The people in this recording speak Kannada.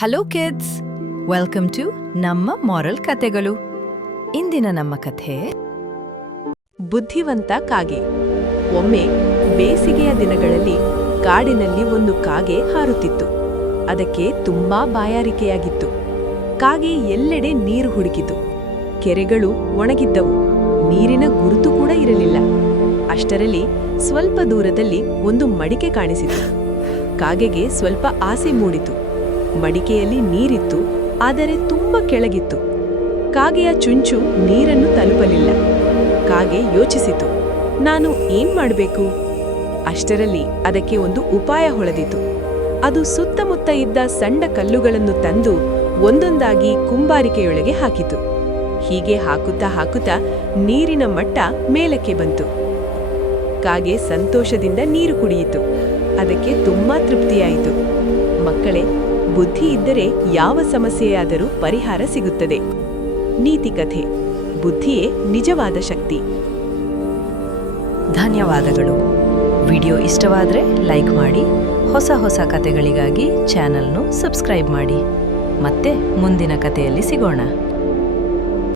ಹಲೋ ಕಿಡ್ಸ್, ವೆಲ್ಕಮ್ ಟು ನಮ್ಮ ಮಾರಲ್ ಕಥೆಗಳು. ಇಂದಿನ ನಮ್ಮ ಕಥೆ ಬುದ್ಧಿವಂತ ಕಾಗೆ. ಒಮ್ಮೆ ಬೇಸಿಗೆಯ ದಿನಗಳಲ್ಲಿ ಕಾಡಿನಲ್ಲಿ ಒಂದು ಕಾಗೆ ಹಾರುತ್ತಿತ್ತು. ಅದಕ್ಕೆ ತುಂಬಾ ಬಾಯಾರಿಕೆಯಾಗಿತ್ತು. ಕಾಗೆ ಎಲ್ಲೆಡೆ ನೀರು ಹುಡುಕಿತು. ಕೆರೆಗಳು ಒಣಗಿದ್ದವು. ನೀರಿನ ಗುರುತು ಕೂಡ ಇರಲಿಲ್ಲ. ಅಷ್ಟರಲ್ಲಿ ಸ್ವಲ್ಪ ದೂರದಲ್ಲಿ ಒಂದು ಮಡಿಕೆ ಕಾಣಿಸಿತು. ಕಾಗೆಗೆ ಸ್ವಲ್ಪ ಆಸೆ ಮೂಡಿತು. ಮಡಿಕೆಯಲ್ಲಿ ನೀರಿತ್ತು, ಆದರೆ ತುಂಬ ಕೆಳಗಿತ್ತು. ಕಾಗೆಯ ಚುಂಚು ನೀರನ್ನು ತಲುಪಲಿಲ್ಲ. ಕಾಗೆ ಯೋಚಿಸಿತು, ನಾನು ಏನ್ ಮಾಡಬೇಕು? ಅಷ್ಟರಲ್ಲಿ ಅದಕ್ಕೆ ಒಂದು ಉಪಾಯ ಹೊಳೆದಿತು. ಅದು ಸುತ್ತಮುತ್ತ ಇದ್ದ ಸಣ್ಣ ಕಲ್ಲುಗಳನ್ನು ತಂದು ಒಂದೊಂದಾಗಿ ಕುಂಬಾರಿಕೆಯೊಳಗೆ ಹಾಕಿತು. ಹೀಗೆ ಹಾಕುತ್ತಾ ಹಾಕುತ್ತಾ ನೀರಿನ ಮಟ್ಟ ಮೇಲಕ್ಕೆ ಬಂತು. ಕಾಗೆ ಸಂತೋಷದಿಂದ ನೀರು ಕುಡಿಯಿತು. ಅದಕ್ಕೆ ತುಂಬಾ ತೃಪ್ತಿಯಾಯಿತು. ಮಕ್ಕಳೇ, ಬುದ್ಧಿ ಇದ್ದರೆ ಯಾವ ಸಮಸ್ಯೆಯಾದರೂ ಪರಿಹಾರ ಸಿಗುತ್ತದೆ. ನೀತಿಕಥೆ: ಬುದ್ಧಿಯೇ ನಿಜವಾದ ಶಕ್ತಿ. ಧನ್ಯವಾದಗಳು. ವಿಡಿಯೋ ಇಷ್ಟವಾದರೆ ಲೈಕ್ ಮಾಡಿ. ಹೊಸ ಹೊಸ ಕಥೆಗಳಿಗಾಗಿ ಚಾನಲ್ನು ಸಬ್ಸ್ಕ್ರೈಬ್ ಮಾಡಿ. ಮತ್ತೆ ಮುಂದಿನ ಕಥೆಯಲ್ಲಿ ಸಿಗೋಣ.